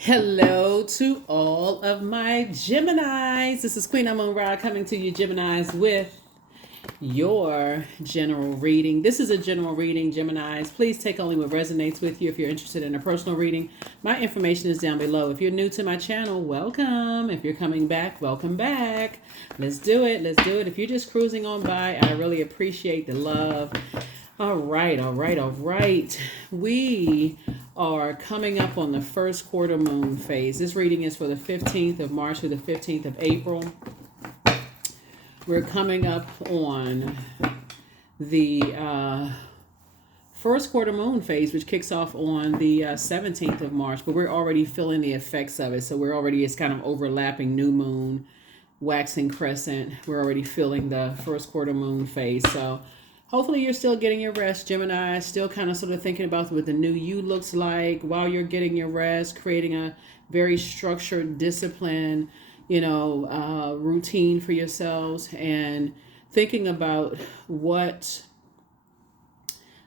Hello to all of my Geminis. This is Queen Amun Ra coming to you, Geminis, with your general reading. This is a general reading, Geminis. Please take only what resonates with you. If you're interested in a personal reading, my information is down below. If you're new to my channel, welcome. If you're coming back, welcome back. Let's do it. Let's do it. If you're just cruising on by, I really appreciate the love. All right, all right, all right. We are coming up on the first quarter moon phase. This reading is for the 15th of March to the 15th of April. We're coming up on the first quarter moon phase, which kicks off on the 17th of March, but we're already feeling the effects of it. So it's kind of overlapping new moon, waxing crescent. We're already feeling the first quarter moon phase. So hopefully you're still getting your rest, Gemini, still kind of sort of thinking about what the new you looks like while you're getting your rest, creating a very structured, disciplined, routine for yourselves, and thinking about what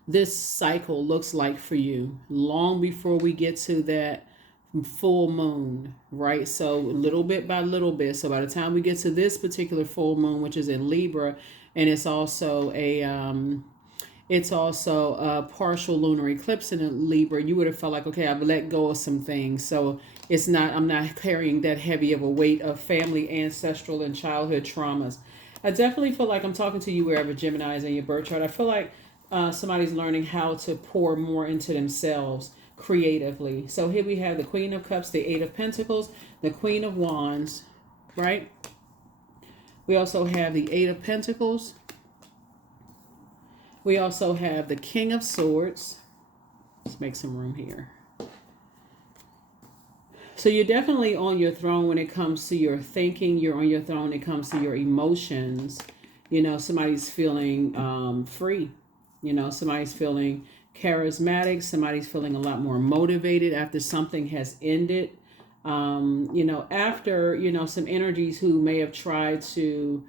this cycle looks like for you long before we get to that full moon, right? So little bit by little bit. So by the time we get to this particular full moon, which is in Libra, and it's also a partial lunar eclipse in a Libra, you would have felt like, okay, I've let go of some things. So I'm not carrying that heavy of a weight of family, ancestral, and childhood traumas. I definitely feel like I'm talking to you wherever Gemini is in your birth chart. I feel like somebody's learning how to pour more into themselves creatively. So here we have the Queen of Cups, the Eight of Pentacles, the Queen of Wands, right? We also have the Eight of Pentacles. We also have the King of Swords. Let's make some room here. So you're definitely on your throne when it comes to your thinking. You're on your throne when it comes to your emotions. Somebody's feeling free. Somebody's feeling charismatic. Somebody's feeling a lot more motivated after something has ended. After some energies who may have tried to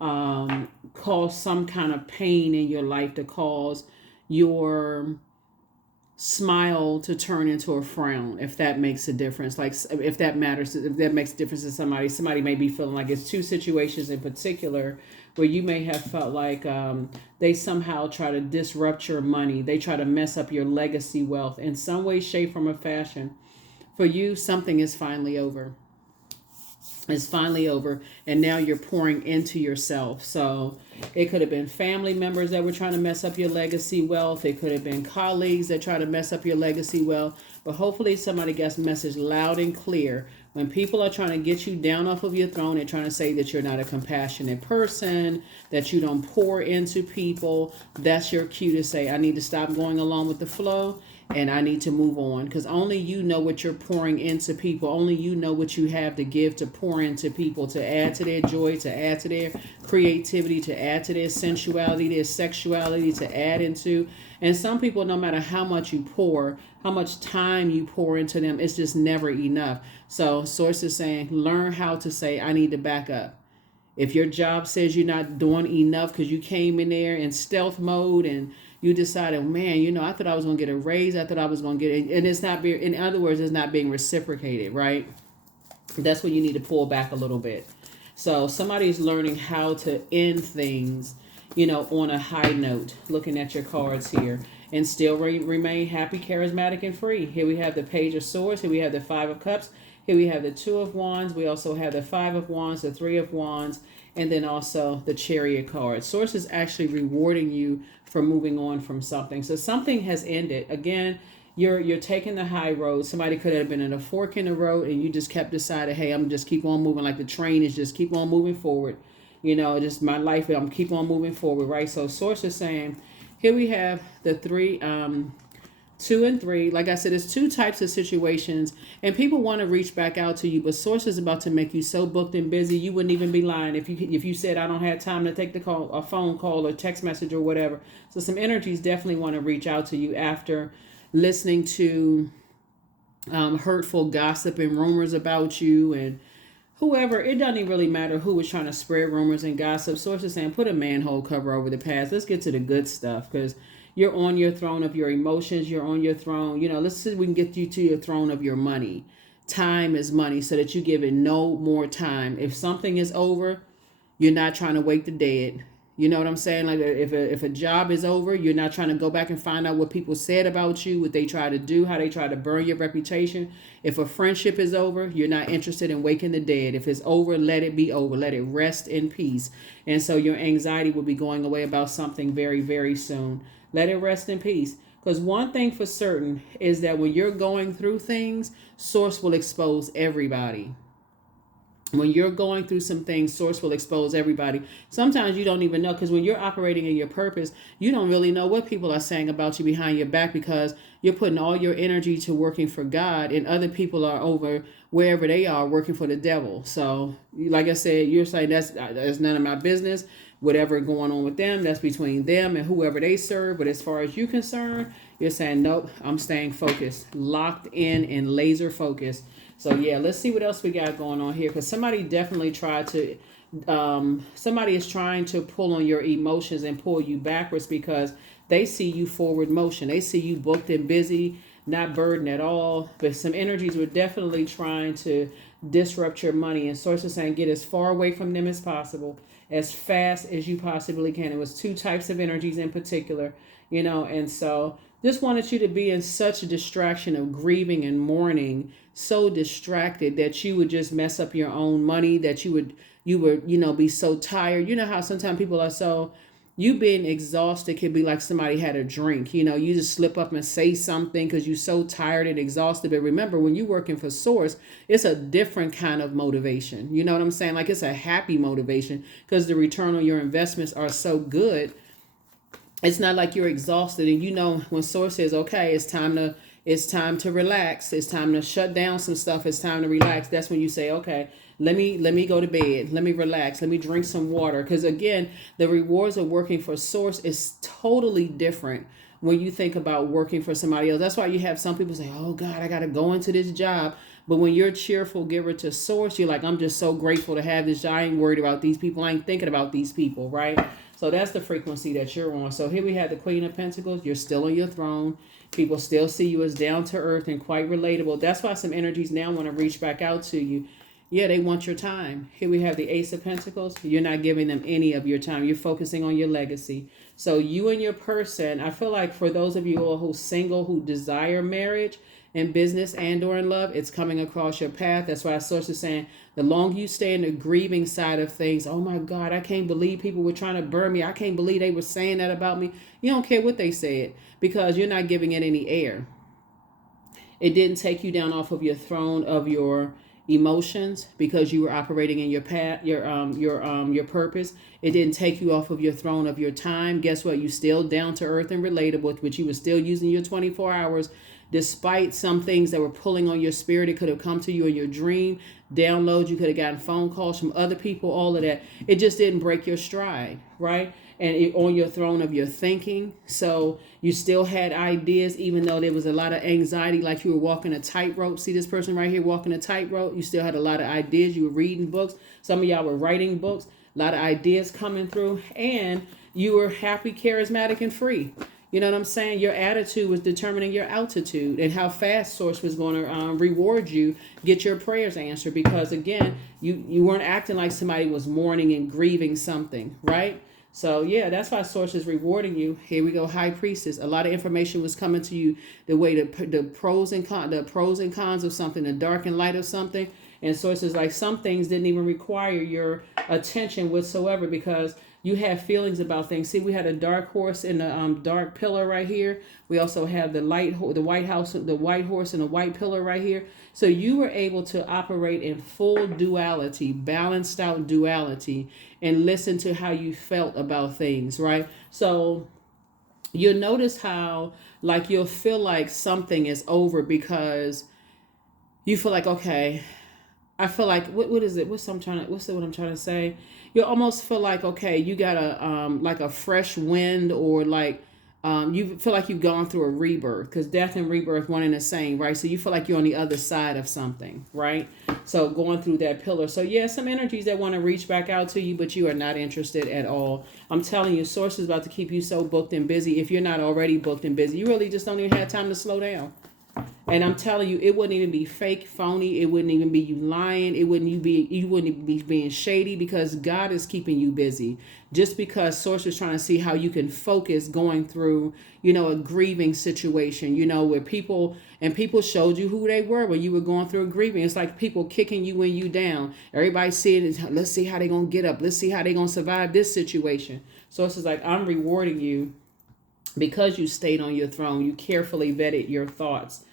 cause some kind of pain in your life, to cause your smile to turn into a frown, if that makes a difference. Like, if that matters, if that makes a difference to somebody may be feeling like it's two situations in particular where you may have felt like they somehow try to disrupt your money. They try to mess up your legacy wealth in some way, shape, form, or fashion. For you, something is finally over. It's finally over, and now you're pouring into yourself. So it could have been family members that were trying to mess up your legacy wealth. It could have been colleagues that try to mess up your legacy wealth. But hopefully somebody gets the message loud and clear. When people are trying to get you down off of your throne, they're trying to say that you're not a compassionate person, that you don't pour into people. That's your cue to say, I need to stop going along with the flow, and I need to move on, because only you know what you're pouring into people. Only you know what you have to give, to pour into people, to add to their joy, to add to their creativity, to add to their sensuality, their sexuality, to add into. And some people, no matter how much you pour, how much time you pour into them, it's just never enough. So Source is saying, learn how to say, I need to back up. If your job says you're not doing enough because you came in there in stealth mode and you decided, man, I thought I was going to get a raise. I thought I was going to get, and it's not being, in other words, it's not being reciprocated, right? That's when you need to pull back a little bit. So somebody's learning how to end things, on a high note, looking at your cards here, and still remain happy, charismatic, and free. Here we have the Page of Swords. Here we have the Five of Cups. Here we have the Two of Wands. We also have the Five of Wands, the Three of Wands, and then also the Chariot card. Source is actually rewarding you for moving on from something. So something has ended. Again, you're taking the high road. Somebody could have been in a fork in the road, and you just kept deciding, hey, I'm just keep on moving. Like the train is just keep on moving forward. Just my life, I'm keep on moving forward, right? So Source is saying, here we have the three, 2 and 3. Like I said, it's two types of situations, and people want to reach back out to you, but Source is about to make you so booked and busy you wouldn't even be lying if you said, I don't have time to take the call, a phone call or text message or whatever. So some energies definitely want to reach out to you after listening to hurtful gossip and rumors about you, and whoever, it doesn't even really matter who was trying to spread rumors and gossip. Source is saying, put a manhole cover over the past. Let's get to the good stuff, because you're on your throne of your emotions. You're on your throne. Let's see if we can get you to your throne of your money. time is money, so that you give it no more time. If something is over, you're not trying to wake the dead. You know what I'm saying? Like if a job is over, you're not trying to go back and find out what people said about you, what they try to do, how they try to burn your reputation. If a friendship is over, you're not interested in waking the dead. If it's over, let it be over. Let it rest in peace. And so your anxiety will be going away about something very, very soon. Let it rest in peace. Because one thing for certain is that when you're going through things, Source will expose everybody. When you're going through some things, Source will expose everybody. Sometimes you don't even know, because when you're operating in your purpose, you don't really know what people are saying about you behind your back, because you're putting all your energy to working for God, and other people are over wherever they are working for the devil. So like I said, you're saying that's none of my business. Whatever going on with them, that's between them and whoever they serve. But as far as you're concerned, you're saying, nope, I'm staying focused, locked in and laser focused. So yeah, let's see what else we got going on here, because somebody definitely tried to, somebody is trying to pull on your emotions and pull you backwards, because they see you forward motion. They see you booked and busy, not burdened at all. But some energies were definitely trying to disrupt your money, and Source is saying get as far away from them as possible, as fast as you possibly can. It was two types of energies in particular, and so just wanted you to be in such a distraction of grieving and mourning, so distracted that you would just mess up your own money, that you would be so tired. You know how sometimes people are so, you being exhausted can be like somebody had a drink. You just slip up and say something because you're so tired and exhausted. But remember, when you're working for Source, it's a different kind of motivation. You know what I'm saying? Like, it's a happy motivation, because the return on your investments are so good. It's not like you're exhausted, and when Source says, okay, it's time to relax, it's time to shut down some stuff, it's time to relax, that's when you say, okay, let me go to bed, let me relax, let me drink some water. Because again, the rewards of working for Source is totally different when you think about working for somebody else. That's why you have some people say, oh God, I gotta go into this job. But when you're a cheerful giver to Source, you're like, I'm just so grateful to have this job. I ain't worried about these people, I ain't thinking about these people, right? So that's the frequency that you're on. So here we have the Queen of Pentacles. You're still on your throne. People still see you as down to earth and quite relatable. That's why some energies now want to reach back out to you. Yeah, they want your time. Here we have the Ace of Pentacles. You're not giving them any of your time. You're focusing on your legacy. So you and your person, I feel like for those of you who are single, who desire marriage in business and or in love, it's coming across your path. That's why Source is saying, the longer you stay in the grieving side of things, oh my God, I can't believe people were trying to burn me. I can't believe they were saying that about me. You don't care what they said, because you're not giving it any air. It didn't take you down off of your throne of your emotions, because you were operating in your path, your purpose. It didn't take you off of your throne of your time. Guess what? You still down to earth and relatable, which you were still using your 24 hours. Despite some things that were pulling on your spirit, it could have come to you in your dream, download, you could have gotten phone calls from other people, all of that. It just didn't break your stride, right? And on your throne of your thinking. So you still had ideas, even though there was a lot of anxiety, like you were walking a tightrope. See this person right here walking a tightrope? You still had a lot of ideas. You were reading books. Some of y'all were writing books. A lot of ideas coming through. And you were happy, charismatic, and free. You know what I'm saying? Your attitude was determining your altitude, and how fast Source was going to reward you, get your prayers answered. Because again, you weren't acting like somebody was mourning and grieving something, right? So yeah, that's why Source is rewarding you. Here we go, High Priestess. A lot of information was coming to you, the way the pros and cons of something, the dark and light of something. And Source is like, some things didn't even require your attention whatsoever, because you have feelings about things. See, we had a dark horse and a dark pillar right here. We also have the white horse and the white pillar right here. So you were able to operate in full duality, balanced out duality, and listen to how you felt about things, right? So you'll notice how, like, you'll feel like something is over, because you feel like, okay, I feel like, what is it? What I'm trying to say? You almost feel like, okay, you got like a fresh wind, or like you feel like you've gone through a rebirth, because death and rebirth one and the same, right? So you feel like you're on the other side of something, right? So going through that pillar. So yeah, some energies that want to reach back out to you, but you are not interested at all. I'm telling you, Source is about to keep you so booked and busy. If you're not already booked and busy, you really just don't even have time to slow down. And I'm telling you, it wouldn't even be fake, phony. It wouldn't even be you lying. You wouldn't even be being shady, because God is keeping you busy. Just because Source is trying to see how you can focus going through, a grieving situation, where people showed you who they were when you were going through a grieving. It's like people kicking you when you down. Everybody see it. Let's see how they gonna get up. Let's see how they gonna survive this situation. Source is like, I'm rewarding you because you stayed on your throne. You carefully vetted your thoughts,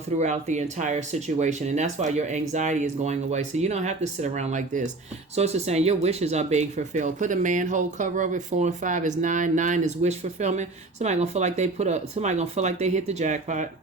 throughout the entire situation. And that's why your anxiety is going away. So you don't have to sit around like this. So it's just saying your wishes are being fulfilled. Put a manhole cover over it. 4 and 5 is 9. 9 is wish fulfillment. Somebody gonna feel like they hit the jackpot.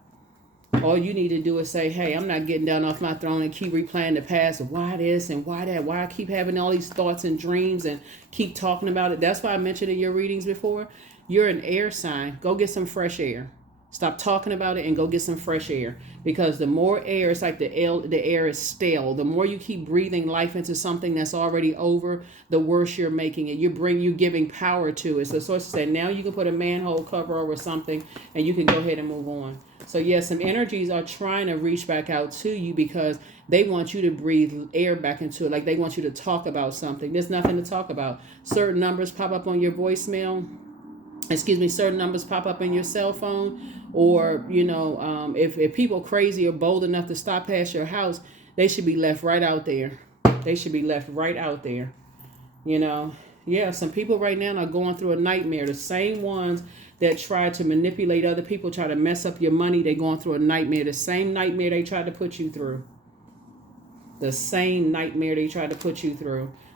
All you need to do is say, hey, I'm not getting down off my throne and keep replaying the past. Why this and why that? Why I keep having all these thoughts and dreams and keep talking about it. That's why I mentioned in your readings before. You're an air sign. Go get some fresh air. Stop talking about it and go get some fresh air. Because the more air, it's like the air is stale. The more you keep breathing life into something that's already over, the worse you're making it. You're giving power to it. So Source said, now you can put a manhole cover over something and you can go ahead and move on. So yes, some energies are trying to reach back out to you because they want you to breathe air back into it. Like they want you to talk about something. There's nothing to talk about. Certain numbers pop up on your voicemail. Certain numbers pop up in your cell phone, or if people crazy or bold enough to stop past your house, they should be left right out there. Yeah, some people right now are going through a nightmare. The same ones that try to manipulate other people, try to mess up your money, they're going through a nightmare. The same nightmare they tried to put you through.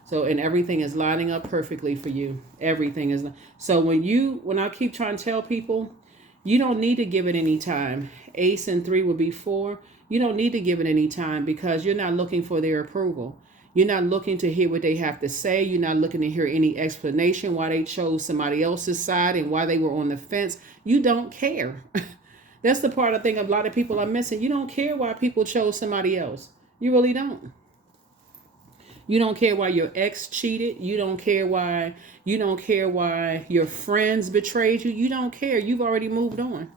So, and everything is lining up perfectly for you. Everything is. So when I keep trying to tell people, you don't need to give it any time. Ace and 3 would be 4. You don't need to give it any time because you're not looking for their approval. You're not looking to hear what they have to say. You're not looking to hear any explanation why they chose somebody else's side and why they were on the fence. You don't care. That's the part I think a lot of people are missing. You don't care why people chose somebody else. You really don't. You don't care why your ex cheated. You don't care why your friends betrayed you. You don't care. You've already moved on.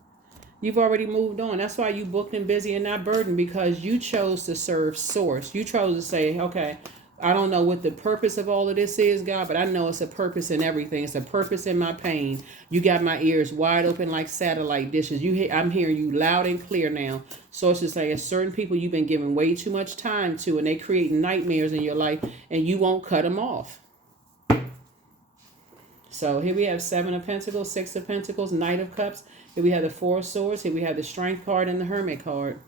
That's why you booked and busy and not burdened, because you chose to serve Source. You chose to say, okay, I don't know what the purpose of all of this is, God, but I know it's a purpose in everything. It's a purpose in my pain. You got my ears wide open like satellite dishes. I'm hearing you loud and clear now. Sources say certain people you've been giving way too much time to, and they create nightmares in your life, and you won't cut them off. So here we have 7 of Pentacles, 6 of Pentacles, Knight of Cups. Here we have the 4 of Swords. Here we have the Strength card and the Hermit card.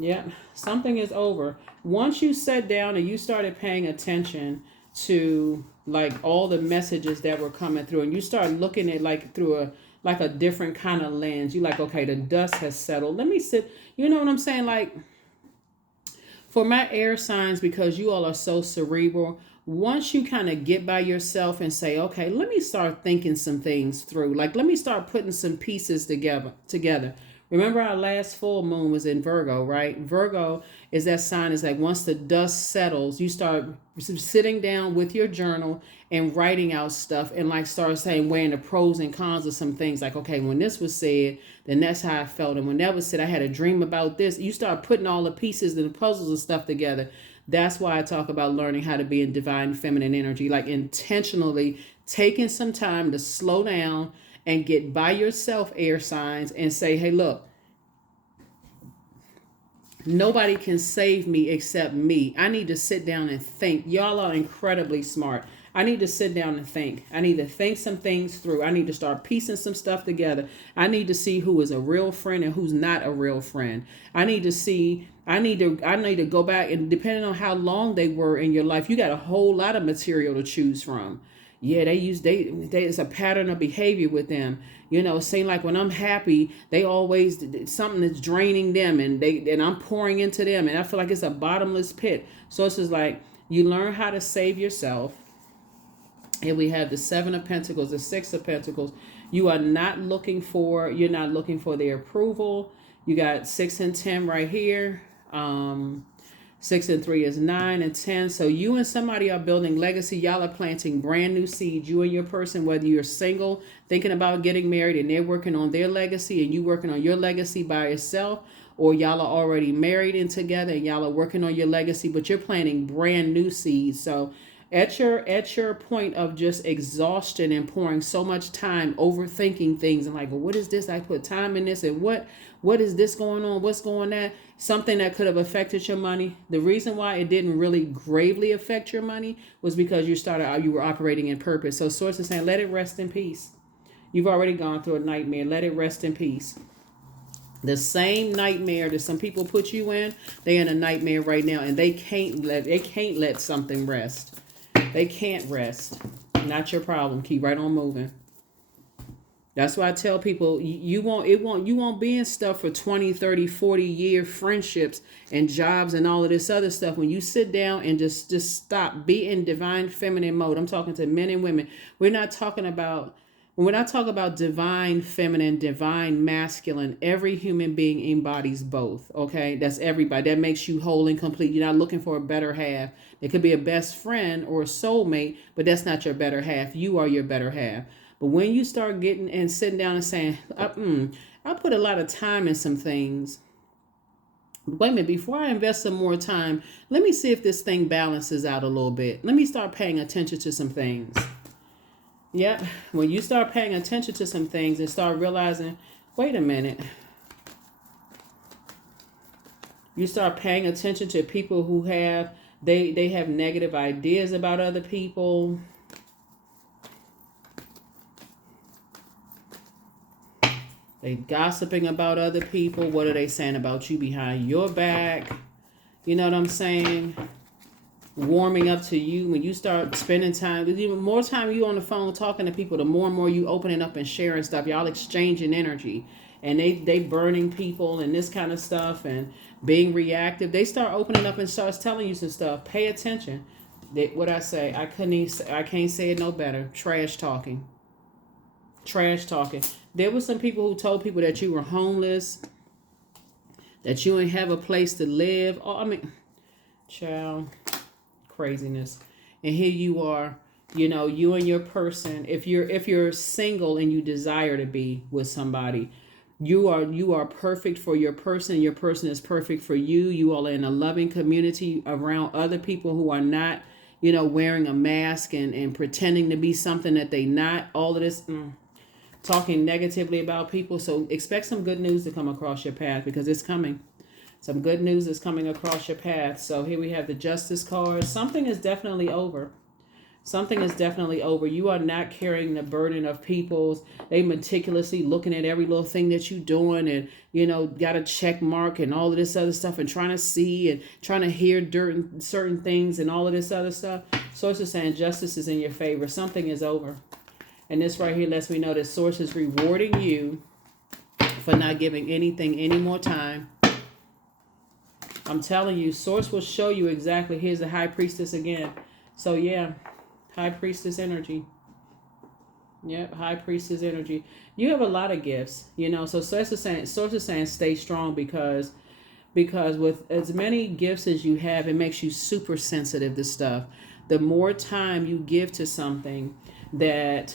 Yeah, something is over. Once you sat down and you started paying attention to like all the messages that were coming through, and you start looking at like through a different kind of lens, you like, okay, the dust has settled. Let me sit. You know what I'm saying? Like for my air signs, because you all are so cerebral, once you kind of get by yourself and say, okay, let me start thinking some things through. Like, let me start putting some pieces together. Remember our last full moon was in Virgo, right? Virgo is that sign, is like once the dust settles, you start sitting down with your journal and writing out stuff and like start saying, weighing the pros and cons of some things. Like, okay, when this was said, then that's how I felt. And when that was said, I had a dream about this. You start putting all the pieces and the puzzles and stuff together. That's why I talk about learning how to be in divine feminine energy, like intentionally taking some time to slow down and get by yourself, air signs, and say, hey, look, nobody can save me except me. I need to sit down and think. Y'all are incredibly smart. I need to sit down and think. I need to think some things through. I need to start piecing some stuff together. I need to see who is a real friend and who's not a real friend. I need to go back, and depending on how long they were in your life, you got a whole lot of material to choose from. Yeah, it's a pattern of behavior with them. It seems like when I'm happy, they always something that's draining them, and I'm pouring into them, and I feel like it's a bottomless pit. So it's just like you learn how to save yourself. And we have the 7 of Pentacles, the 6 of Pentacles. You're not looking for their approval. You got 6 and 10 right here. 6 and 3 is 9 and 10. So you and somebody are building legacy. Y'all are planting brand new seeds. You and your person, whether you're single, thinking about getting married, and they're working on their legacy, and you working on your legacy by yourself, or y'all are already married and together, and y'all are working on your legacy, but you're planting brand new seeds. So at your point of just exhaustion and pouring so much time overthinking things and like, well, what is this? I put time in this, and what is this going on? What's going on? Something that could have affected your money. The reason why it didn't really gravely affect your money was because you were operating in purpose. So source is saying, let it rest in peace. You've already gone through a nightmare. Let it rest in peace. The same nightmare that some people put you in, they're in a nightmare right now, and they can't let something rest. They can't rest. Not your problem. Keep right on moving. That's why I tell people you won't be in stuff for 20, 30, 40-year friendships and jobs and all of this other stuff. When you sit down and just stop, be in divine feminine mode. I'm talking to men and women. When I talk about divine feminine, divine masculine, every human being embodies both. Okay, that's everybody. That makes you whole and complete. You're not looking for a better half. It could be a best friend or a soulmate, but that's not your better half. You are your better half. But when you start getting and sitting down and saying, I put a lot of time in some things. Wait a minute, before I invest some more time, let me see if this thing balances out a little bit. Let me start paying attention to some things. Yep. When you start paying attention to some things and start realizing, wait a minute. You start paying attention to people who have, they have negative ideas about other people. They gossiping about other people. What are they saying about you behind your back? You know what I'm saying? Warming up to you. When you start spending time, the more time you on the phone talking to people, the more and more you opening up and sharing stuff. Y'all exchanging energy. And they burning people and this kind of stuff and being reactive. They start opening up and starts telling you some stuff. Pay attention. What I say, I can't say it no better. Trash talking. Trash talking. There were some people who told people that you were homeless, that you didn't have a place to live. Oh, I mean, child, craziness. And here you are, you and your person. If you're single and you desire to be with somebody, you are perfect for your person. Your person is perfect for you. You all are in a loving community around other people who are not, wearing a mask and pretending to be something that they not. All of this. Talking negatively about people. So expect some good news to come across your path, because it's coming. Some good news is coming across your path. So here we have the Justice card. Something is definitely over. Something is definitely over. You are not carrying the burden of people's. They meticulously looking at every little thing that you're doing and, got a check mark and all of this other stuff and trying to see and trying to hear certain things and all of this other stuff. Source is saying justice is in your favor. Something is over. And this right here lets me know that Source is rewarding you for not giving anything any more time. I'm telling you, Source will show you exactly. Here's the High Priestess again. So yeah, High Priestess energy. Yep, High Priestess energy. You have a lot of gifts, So Source is saying stay strong because with as many gifts as you have, it makes you super sensitive to stuff. The more time you give to something, that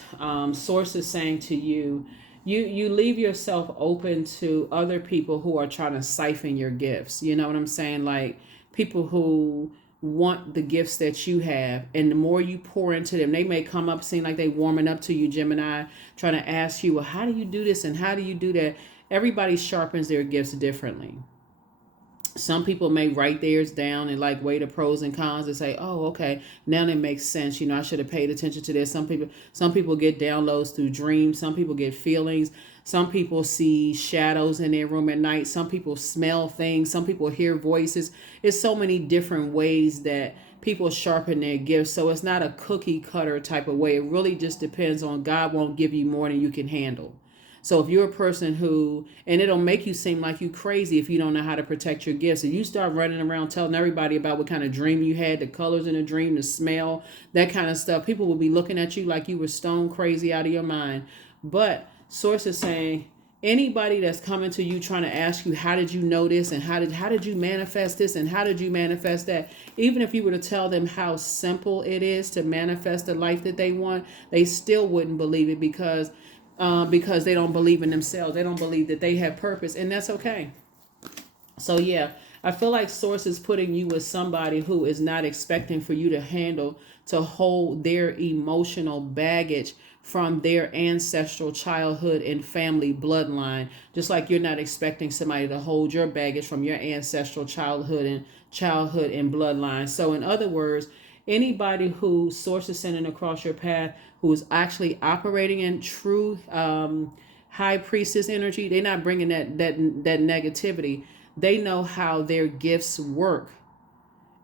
Source is saying to you, you leave yourself open to other people who are trying to siphon your gifts. You know what I'm saying? Like people who want the gifts that you have, and the more you pour into them, they may come up seem like they warming up to you, Gemini, trying to ask you, well, how do you do this and how do you do that? Everybody sharpens their gifts differently. Some people may write theirs down and weigh the pros and cons and say, oh, okay, now that makes sense. I should have paid attention to this. Some people get downloads through dreams. Some people get feelings. Some people see shadows in their room at night. Some people smell things. Some people hear voices. It's so many different ways that people sharpen their gifts. So it's not a cookie cutter type of way. It really just depends on God won't give you more than you can handle. So if you're a person who, and it'll make you seem like you crazy if you don't know how to protect your gifts, and you start running around telling everybody about what kind of dream you had, the colors in the dream, the smell, that kind of stuff, people will be looking at you like you were stone crazy out of your mind. But Source is saying, Anybody that's coming to you trying to ask you, how did you know this, and how did you manifest this, and how did you manifest that, even if you were to tell them how simple it is to manifest the life that they want, they still wouldn't believe it, because they don't believe in themselves. They don't believe that they have purpose, and that's okay. So yeah, I feel like Source is putting you with somebody who is not expecting for you to hold their emotional baggage from their ancestral childhood and family bloodline. Just like you're not expecting somebody to hold your baggage from your ancestral childhood and bloodline. So in other words, anybody who Source is sending across your path who is actually operating in true high priestess energy, they're not bringing that negativity. They know how their gifts work.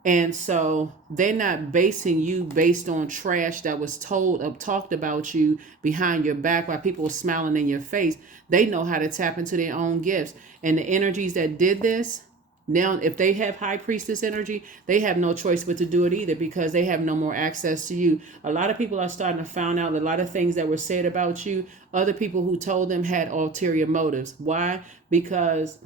And so they're not basing you based on trash that was talked about you behind your back while people were smiling in your face. They know how to tap into their own gifts. And the energies that did this, now if they have high priestess energy, they have no choice but to do it either, because they have no more access to you. A lot of people are starting to find out a lot of things that were said about you. Other people who told them had ulterior motives. Why? Because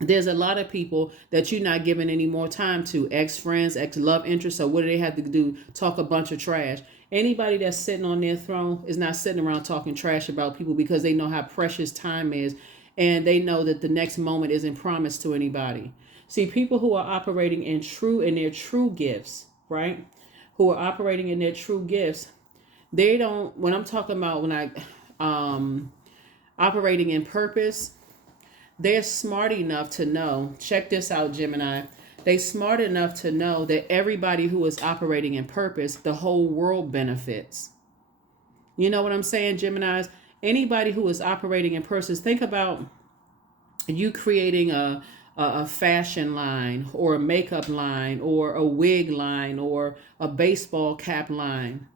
there's a lot of people that you're not giving any more time to, ex-friends, ex-love interests. So what do they have to do? Talk a bunch of trash. Anybody that's sitting on their throne is not sitting around talking trash about people, because they know how precious time is, and they know that the next moment isn't promised to anybody. See, people who are operating in their true gifts, right? Who are operating in their true gifts, they don't. When I'm talking about operating in purpose, they're smart enough to know, check this out, Gemini. They're smart enough to know that everybody who is operating in purpose, the whole world benefits. You know what I'm saying, Geminis? Anybody who is operating in purpose, think about you creating a fashion line, or a makeup line, or a wig line, or a baseball cap line.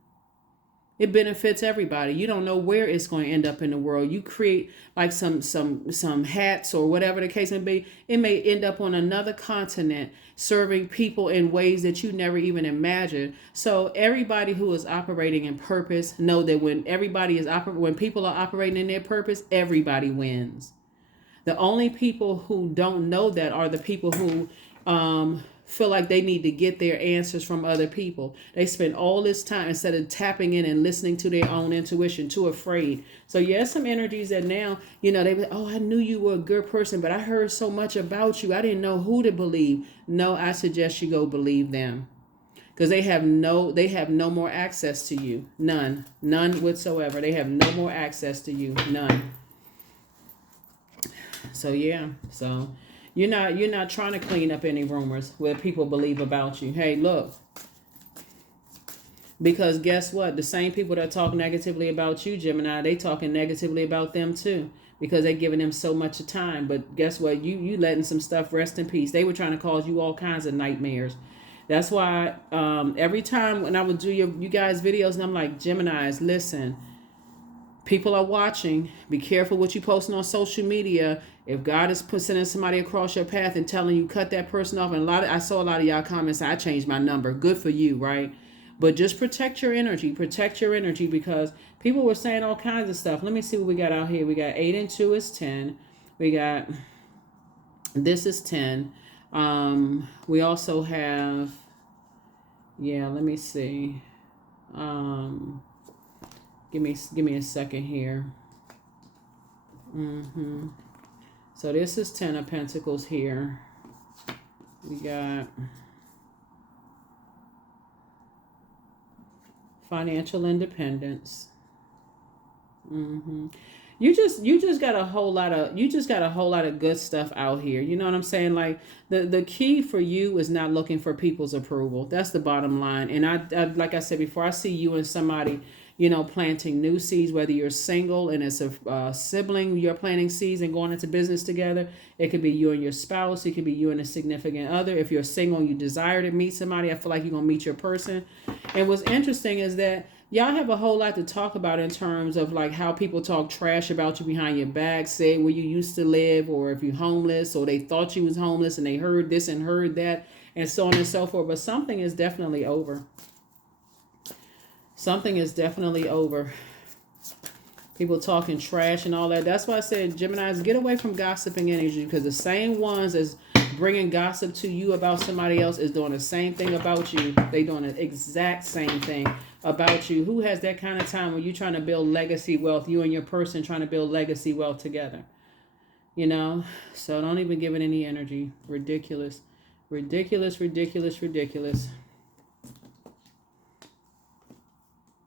It benefits everybody. You don't know where it's going to end up in the world. You create like some hats or whatever the case may be. It may end up on another continent, serving people in ways that you never even imagined. So everybody who is operating in purpose know that when people are operating in their purpose, everybody wins. The only people who don't know that are the people who feel like they need to get their answers from other people. They spend all this time instead of tapping in and listening to their own intuition, too afraid. So yeah, some energies that now, they be, oh, I knew you were a good person, but I heard so much about you. I didn't know who to believe. No, I suggest you go believe them. Because they have no more access to you. None whatsoever. They have no more access to you. None. So yeah, you're not trying to clean up any rumors where people believe about you. Hey, look, because guess what? The same people that talk negatively about you, Gemini, they talking negatively about them too, because they're giving them so much time. But guess what? You letting some stuff rest in peace. They were trying to cause you all kinds of nightmares. That's why every time when I would do you guys videos, and I'm like, Geminis, listen. People are watching. Be careful what you posting on social media. If God is sending somebody across your path and telling you cut that person off, and I saw a lot of y'all comments, I changed my number. Good for you, right? But just protect your energy. Protect your energy, because people were saying all kinds of stuff. Let me see what we got out here. We got 8 and 2 is 10. We got this is 10. We also have, let me see. Give me a second here. So this is 10 of Pentacles here. We got financial independence. You just got a whole lot of good stuff out here. You know what I'm saying? Like the key for you is not looking for people's approval. That's the bottom line. And I like I said before, I see you and somebody, planting new seeds, whether you're single and it's a sibling, you're planting seeds and going into business together. It could be you and your spouse. It could be you and a significant other. If you're single and you desire to meet somebody, I feel like you're going to meet your person. And what's interesting is that y'all have a whole lot to talk about in terms of like how people talk trash about you behind your back, say where you used to live, or if you're homeless, or they thought you was homeless and they heard this and heard that, and so on and so forth. But something is definitely over. Something is definitely over. People talking trash and all that. That's why I said, Geminis, get away from gossiping energy, because the same ones as bringing gossip to you about somebody else is doing the same thing about you. They doing the exact same thing about you. Who has that kind of time when you're trying to build legacy wealth? You and your person trying to build legacy wealth together. You know? So don't even give it any energy. Ridiculous. Ridiculous, ridiculous, ridiculous.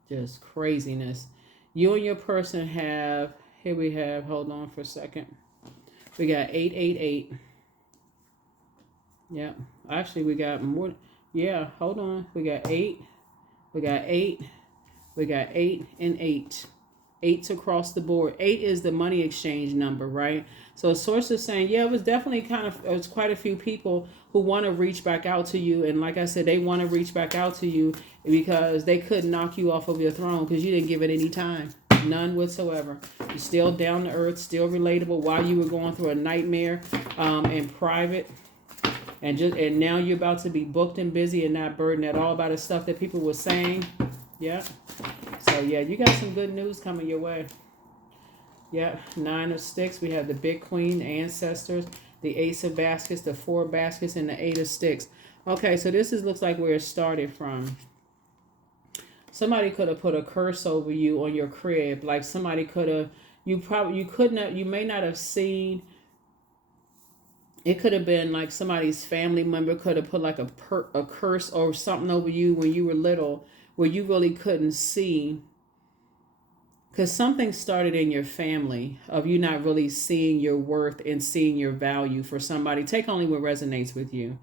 Just craziness. You and your person have, here we have, hold on for a second. We got 888. Yeah. Actually, we got more. Yeah, hold on. We got 8. We got 8. We got 8 and 8. 8's across the board. 8 is the money exchange number, right? So a source is saying, yeah, it was definitely it was quite a few people who want to reach back out to you. And like I said, they want to reach back out to you because they couldn't knock you off of your throne because you didn't give it any time. None whatsoever. You're still down to earth, still relatable while you were going through a nightmare in private. And now you're about to be booked and busy and not burdened at all by the stuff that people were saying. Yeah. So yeah, you got some good news coming your way. Yeah. 9 of sticks. We have the big queen, the ancestors, the ace of baskets, the 4 baskets, and the 8 of sticks. Okay, so this looks like where it started from. Somebody could have put a curse over you on your crib. Like somebody could have, you may not have seen. It could have been like somebody's family member could have put like a curse or something over you when you were little, where you really couldn't see. Because something started in your family of you not really seeing your worth and seeing your value for somebody. Take only what resonates with you.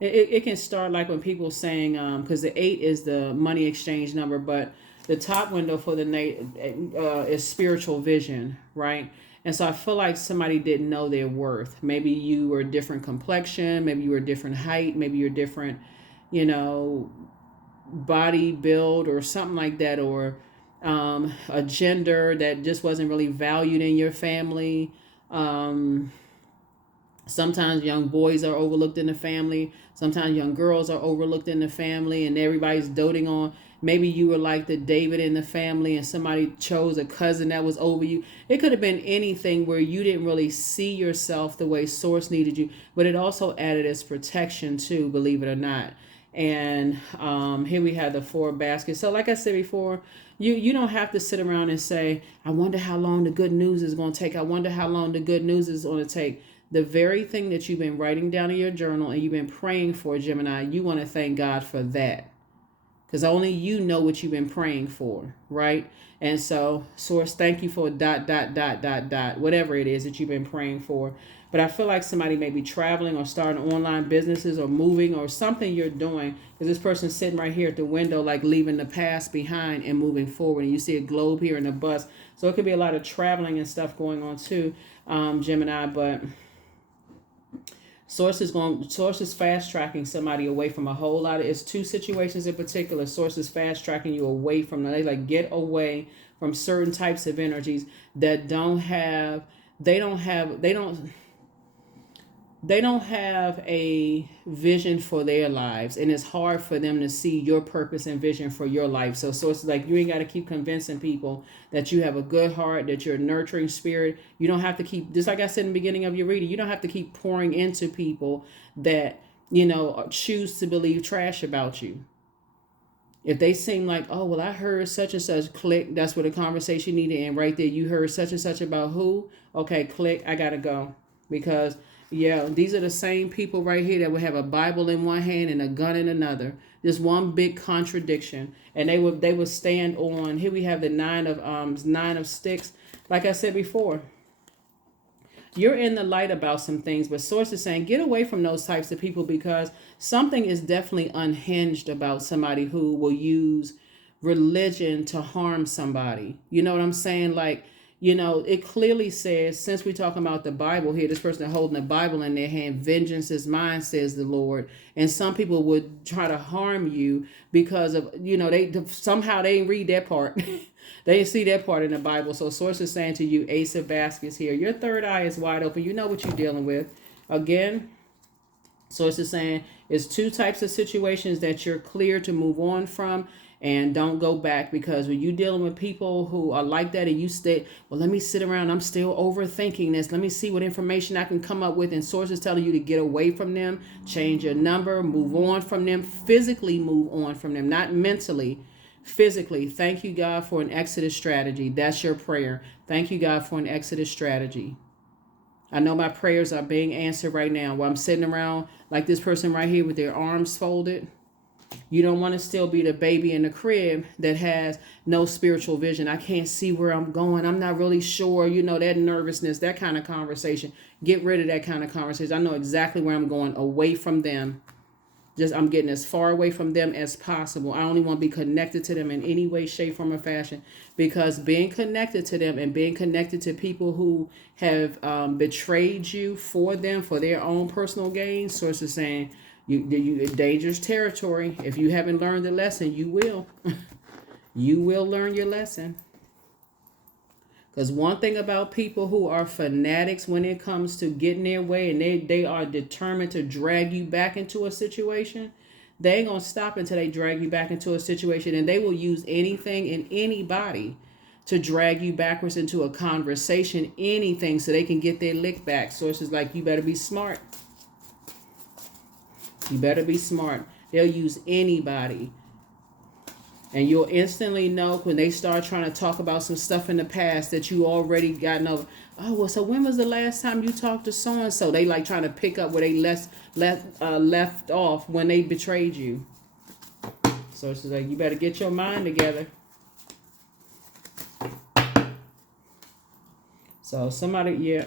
It can start like when people saying, because the 8 is the money exchange number, but the top window for the is spiritual vision, right? And so I feel like somebody didn't know their worth. Maybe you were a different complexion, maybe you were a different height, maybe you're different, body build or something like that, or a gender that just wasn't really valued in your family. Sometimes young boys are overlooked in the family. Sometimes young girls are overlooked in the family and everybody's doting on. Maybe you were like the David in the family and somebody chose a cousin that was over you. It could have been anything where you didn't really see yourself the way Source needed you. But it also added its protection too, believe it or not. And here we have the 4 baskets. So like I said before, you don't have to sit around and say, I wonder how long the good news is going to take. I wonder how long the good news is going to take. The very thing that you've been writing down in your journal and you've been praying for, Gemini, you want to thank God for that. Because only you know what you've been praying for, right? And so, Source, thank you for ... whatever it is that you've been praying for. But I feel like somebody may be traveling or starting online businesses or moving or something you're doing. Because this person's sitting right here at the window, like leaving the past behind and moving forward. And you see a globe here and a bus. So it could be a lot of traveling and stuff going on too, Gemini. But Source is fast tracking somebody away from a whole lot of, it's 2 situations in particular. Source is fast tracking you away from them. They like get away from certain types of energies that don't have a vision for their lives, and it's hard for them to see your purpose and vision for your life. So it's like you ain't got to keep convincing people that you have a good heart, that you're a nurturing spirit. You don't have to keep, just like I said in the beginning of your reading, you don't have to keep pouring into people that choose to believe trash about you. If they seem like, oh, well, I heard such and such, click, that's where the conversation needed to end right there. You heard such and such about who? Okay, click, I gotta go. Because yeah, these are the same people right here that would have a Bible in one hand and a gun in another. Just one big contradiction. And they would stand on. Here we have the 9 of sticks. Like I said before, you're in the light about some things, but Source is saying get away from those types of people because something is definitely unhinged about somebody who will use religion to harm somebody. You know what I'm saying? Like, it clearly says, since we're talking about the Bible here, this person holding the Bible in their hand, vengeance is mine, says the Lord. And some people would try to harm you because of, somehow they didn't read that part. They didn't see that part in the Bible. So Source is saying to you, Ace of Baskets here, your third eye is wide open. You know what you're dealing with. Again, Source is saying it's 2 types of situations that you're clear to move on from. and don't go back, because when you're dealing with people who are like that and you stay, well, let me sit around, I'm still overthinking this, let me see what information I can come up with, and sources telling you to get away from them, change your number, move on from them, physically move on from them, not mentally, physically. Thank you, God, for an exodus strategy. That's your prayer. Thank you, God, for an exodus strategy. I know my prayers are being answered right now while I'm sitting around like this person right here with their arms folded. You don't want to still be the baby in the crib that has no spiritual vision. I can't see where I'm going. I'm not really sure. That nervousness, that kind of conversation. Get rid of that kind of conversation. I know exactly where I'm going, away from them. I'm getting as far away from them as possible. I only want to be connected to them in any way, shape, form, or fashion. Because being connected to them and being connected to people who have betrayed you for them, for their own personal gain, sources saying, you dangerous territory. If you haven't learned the lesson, you will. You will learn your lesson. Because one thing about people who are fanatics when it comes to getting their way, and they are determined to drag you back into a situation, they ain't going to stop until they drag you back into a situation. And they will use anything and anybody to drag you backwards into a conversation, anything, so they can get their lick back. Sources like, you better be smart. You better be smart. They'll use anybody. And you'll instantly know when they start trying to talk about some stuff in the past that you already gotten over. Oh, well, so when was the last time you talked to so-and-so? They like trying to pick up where they left off when they betrayed you. So it's like, you better get your mind together. So somebody, yeah,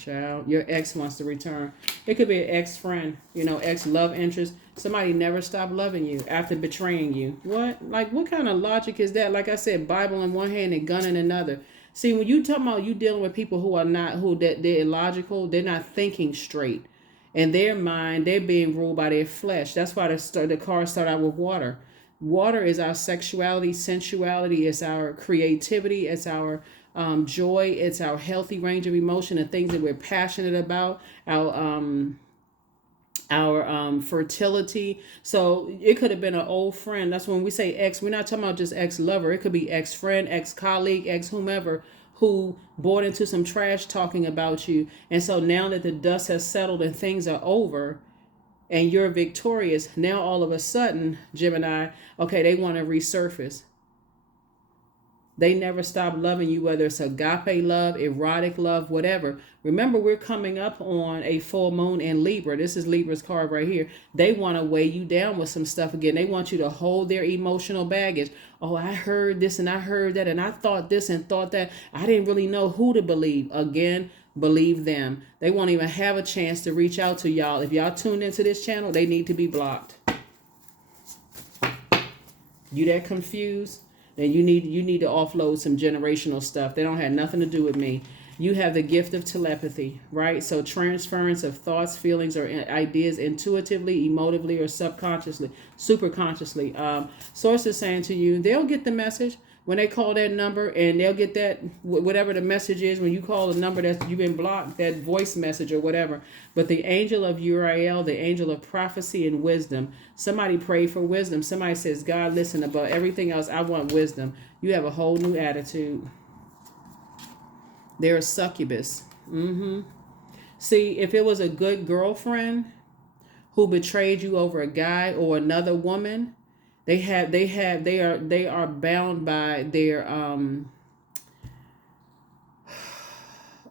child, your ex wants to return. It could be an ex-friend, ex-love interest. Somebody never stopped loving you after betraying you. What? Like, what kind of logic is that? Like I said, Bible in one hand and gun in another. See, when you talk about you dealing with people who are not, they're illogical, they're not thinking straight. In their mind, they're being ruled by their flesh. That's why the cards start out with water. Water is our sexuality, sensuality, it's our creativity, it's our joy, it's our healthy range of emotion, the things that we're passionate about, our fertility. So it could have been an old friend. That's when we say ex, we're not talking about just ex-lover. It could be ex-friend, ex-colleague, ex-whomever who bought into some trash talking about you. And so now that the dust has settled and things are over and you're victorious, now all of a sudden, Gemini, okay, they want to resurface. They never stop loving you, whether it's agape love, erotic love, whatever. Remember, we're coming up on a full moon in Libra. This is Libra's card right here. They want to weigh you down with some stuff again. They want you to hold their emotional baggage. Oh, I heard this and I heard that and I thought this and thought that. I didn't really know who to believe. Again, believe them. They won't even have a chance to reach out to y'all. If y'all tuned into this channel, they need to be blocked. You that confused? And you need to offload some generational stuff. They don't have nothing to do with me. You have the gift of telepathy, right? So transference of thoughts, feelings, or ideas intuitively, emotively, or subconsciously, superconsciously. Sources saying to you, they'll get the message when they call that number, and they'll get that, whatever the message is, when you call the number that you've been blocked, that voice message or whatever. But the angel of Uriel, the angel of prophecy and wisdom, somebody pray for wisdom. Somebody says, God, listen, above everything else, I want wisdom. You have a whole new attitude. They're a succubus. See, if it was a good girlfriend who betrayed you over a guy or another woman, they are bound by their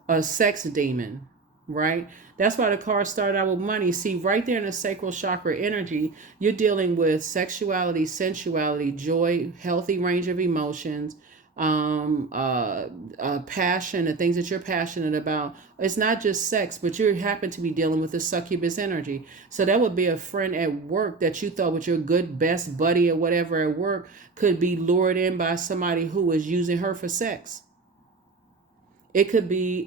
a sex demon, right? That's why the card started out with money. See, right there in the sacral chakra energy, you're dealing with sexuality, sensuality, joy, healthy range of emotions, passion, the things that you're passionate about. It's not just sex, but you happen to be dealing with the succubus energy. So that would be a friend at work that you thought was your good best buddy or whatever at work, could be lured in by somebody who is using her for sex. It could be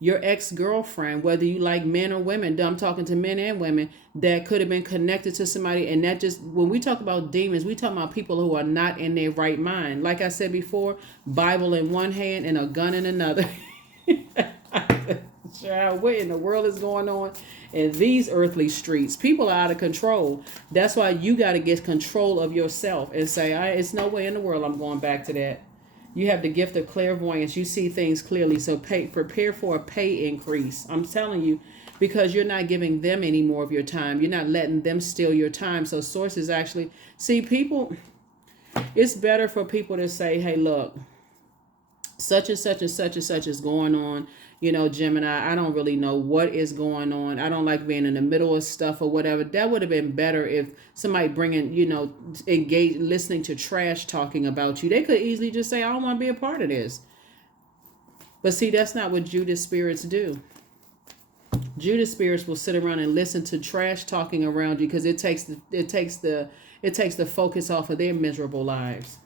your ex-girlfriend, whether you like men or women, I'm talking to men and women, that could have been connected to somebody. And that just, when we talk about demons, we talk about people who are not in their right mind. Like I said before, Bible in one hand and a gun in another. Child, what in the world is going on in these earthly streets? People are out of control. That's why you got to get control of yourself and say, it's no way in the world I'm going back to that. You have the gift of clairvoyance. You see things clearly. So prepare for a pay increase. I'm telling you, because you're not giving them any more of your time. You're not letting them steal your time. So sources actually, see, people, it's better for people to say, hey, look, such and such and such and such is going on. Gemini, I don't really know what is going on. I don't like being in the middle of stuff or whatever. That would have been better if somebody engage, listening to trash talking about you. They could easily just say, I don't want to be a part of this. But see, that's not what Judas spirits do. Judas spirits will sit around and listen to trash talking around you because it takes the focus off of their miserable lives.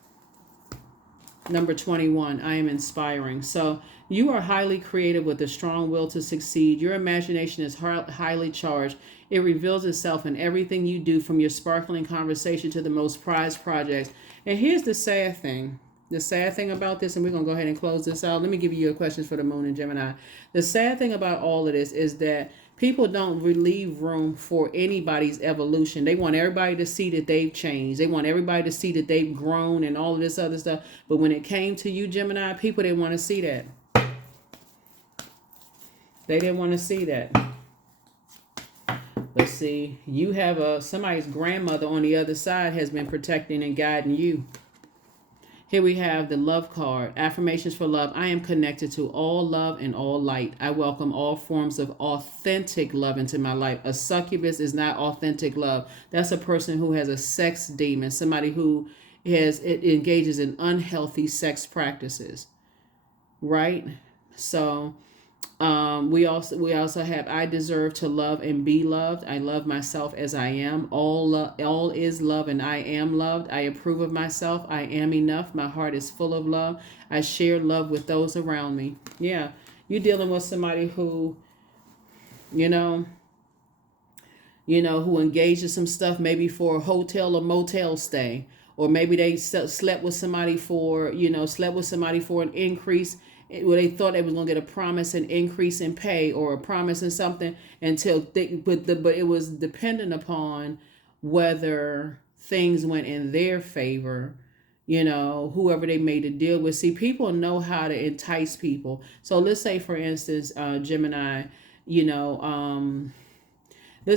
Number 21, I am inspiring. So you are highly creative with a strong will to succeed. Your imagination is highly charged. It reveals itself in everything you do, from your sparkling conversation to the most prized projects. And here's the sad thing. The sad thing about this, and we're going to go ahead and close this out. Let me give you your questions for the moon and Gemini. The sad thing about all of this is that people don't leave room for anybody's evolution. They want everybody to see that they've changed. They want everybody to see that they've grown and all of this other stuff. But when it came to you, Gemini, people didn't want to see that. They didn't want to see that. Let's see. You have somebody's grandmother on the other side has been protecting and guiding you. Here we have the love card. Affirmations for love. I am connected to all love and all light. I welcome all forms of authentic love into my life. A succubus is not authentic love. That's a person who has a sex demon, somebody who engages in unhealthy sex practices. Right? So we also have I deserve to love and be loved. I love myself as I am. All is love and I am loved. I approve of myself. I am enough. My heart is full of love. I share love with those around me. Yeah, you're dealing with somebody who, who engages some stuff maybe for a hotel or motel stay, or maybe they slept with somebody for an increase. Where they thought they was gonna get a promise and increase in pay or a promise in something but it was dependent upon whether things went in their favor, whoever they made a deal with. See, people know how to entice people. So let's say, for instance, Gemini, let's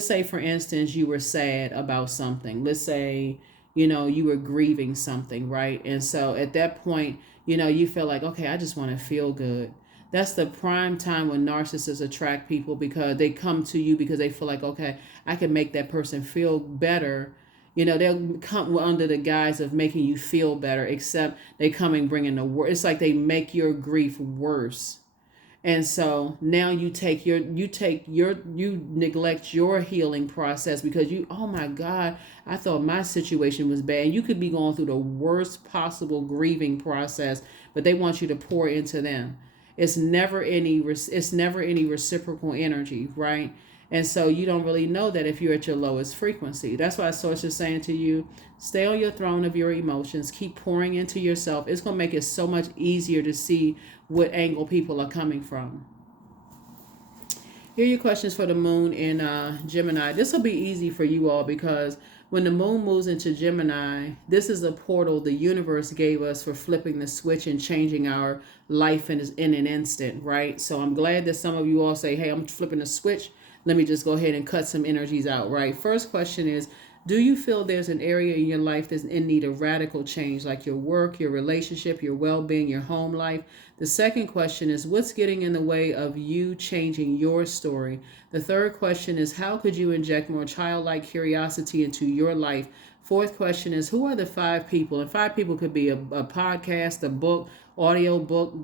say, for instance, you were sad about something. Let's say, you were grieving something, right? And so at that point, you feel like, okay, I just want to feel good. That's the prime time when narcissists attract people, because they come to you because they feel like, okay, I can make that person feel better. They'll come under the guise of making you feel better, except they come and bring in the worst. It's like they make your grief worse. And so now you neglect your healing process because oh my God, I thought my situation was bad. You could be going through the worst possible grieving process, but they want you to pour into them. It's never any reciprocal energy, right? And so you don't really know that if you're at your lowest frequency. That's why Source is saying to you, stay on your throne of your emotions. Keep pouring into yourself. It's going to make it so much easier to see what angle people are coming from. Here are your questions for the moon in Gemini. This will be easy for you all because when the moon moves into Gemini, this is a portal the universe gave us for flipping the switch and changing our life in an instant, right? So I'm glad that some of you all say, hey, I'm flipping the switch. Let me just go ahead and cut some energies out, right? First question is, do you feel there's an area in your life that's in need of radical change, like your work, your relationship, your well-being, your home life? The second question is, what's getting in the way of you changing your story? The third question is, how could you inject more childlike curiosity into your life? Fourth question is, who are the 5 people? And 5 people could be a podcast, a book, audio book,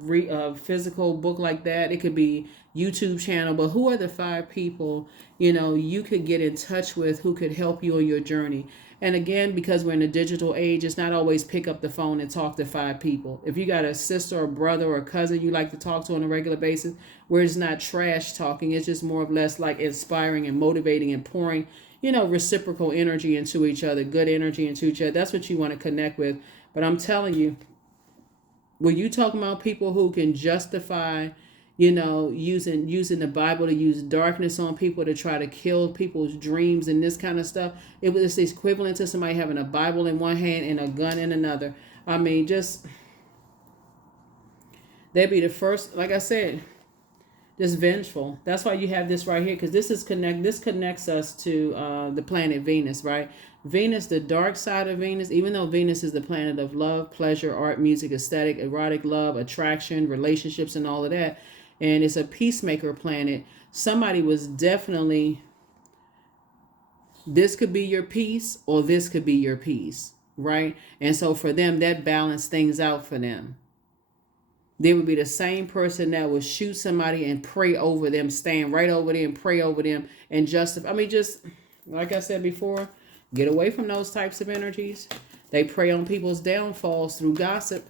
physical book like that. It could be YouTube channel, but who are the 5 people, you could get in touch with who could help you on your journey? And again, because we're in a digital age, it's not always pick up the phone and talk to 5 people. If you got a sister or brother or cousin you like to talk to on a regular basis, where it's not trash talking, it's just more or less like inspiring and motivating and pouring, reciprocal energy into each other, good energy into each other. That's what you want to connect with. But I'm telling you, when you talking about people who can justify, using the Bible to use darkness on people to try to kill people's dreams and this kind of stuff. It was equivalent to somebody having a Bible in one hand and a gun in another. I mean, just they'd be the first, like I said, just vengeful. That's why you have this right here, because this connects us to the planet Venus, right? Venus, the dark side of Venus, even though Venus is the planet of love, pleasure, art, music, aesthetic, erotic love, attraction, relationships, and all of that, and it's a peacemaker planet. Somebody was definitely, this could be your peace or this could be your peace, right? And so for them, that balanced things out for them. They would be the same person that would shoot somebody and pray over them, stand right over them, pray over them, and justify. I mean, just like I said before, get away from those types of energies. They prey on people's downfalls through gossip.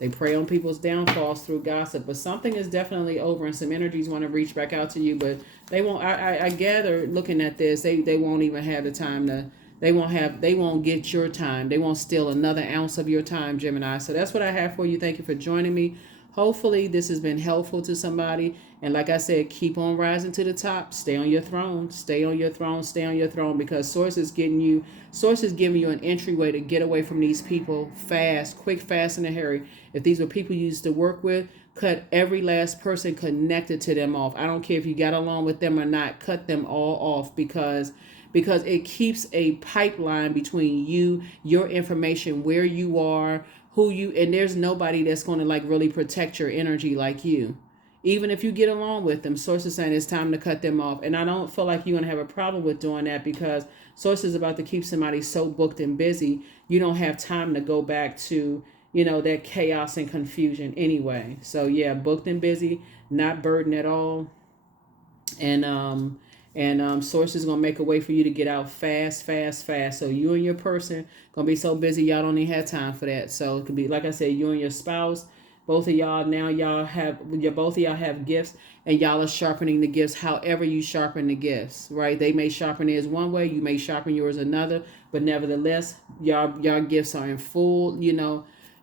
They prey on people's downfalls through gossip. But something is definitely over, and some energies want to reach back out to you, but they won't. I gather, looking at this, they won't even have the time to. They won't get your time. They won't steal another ounce of your time, Gemini. So that's what I have for you. Thank you for joining me. Hopefully this has been helpful to somebody. And like I said, keep on rising to the top. Stay on your throne. Stay on your throne. Stay on your throne, because Source is giving you an entryway to get away from these people fast, quick, fast, in a hurry. If these were people you used to work with, cut every last person connected to them off. I don't care if you got along with them or not. Cut them all off, because it keeps a pipeline between you, your information, where you are, and there's nobody that's going to like really protect your energy like you. Even if you get along with them, Source is saying it's time to cut them off. And I don't feel like you're going to have a problem with doing that, because Source is about to keep somebody so booked and busy, you don't have time to go back to, that chaos and confusion anyway. So yeah, booked and busy, not burdened at all. And Source is going to make a way for you to get out fast, fast, fast. So you and your person going to be so busy, y'all don't even have time for that. So it could be, like I said, you and your spouse, both of y'all have gifts, and y'all are sharpening the gifts however you sharpen the gifts, right? They may sharpen theirs one way, you may sharpen yours another, but nevertheless, y'all gifts are in full,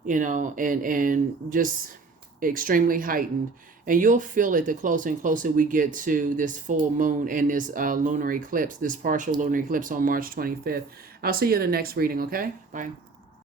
and just extremely heightened. And you'll feel it the closer and closer we get to this full moon and this lunar eclipse, this partial lunar eclipse on March 25th. I'll see you in the next reading, okay? Bye.